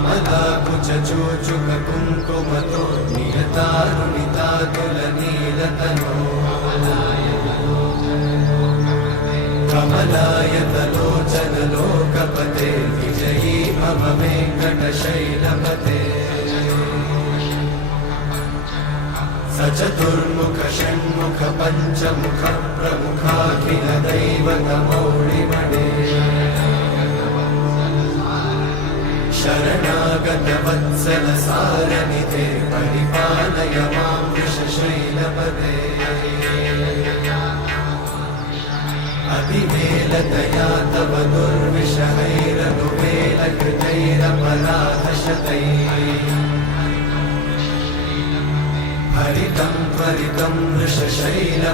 अमलाकुचूचुक कुङ्कुमतो नियतारुणितातुलनीलतनो कमलायतलोचन लोकपते विजयी मम वेङ्कटशैलपते सचतुर्मुख षण्मुख पञ्चमुख प्रमुखाखिल दैवतमौळिमणे शरणागत वत्सल सारनिधे परिपालय मां वृषशैलपते अतिवेलतया तव दुर्विषहैरनुवेलकृतैरपराधशतैः हरितं त्वरितं वृषशैल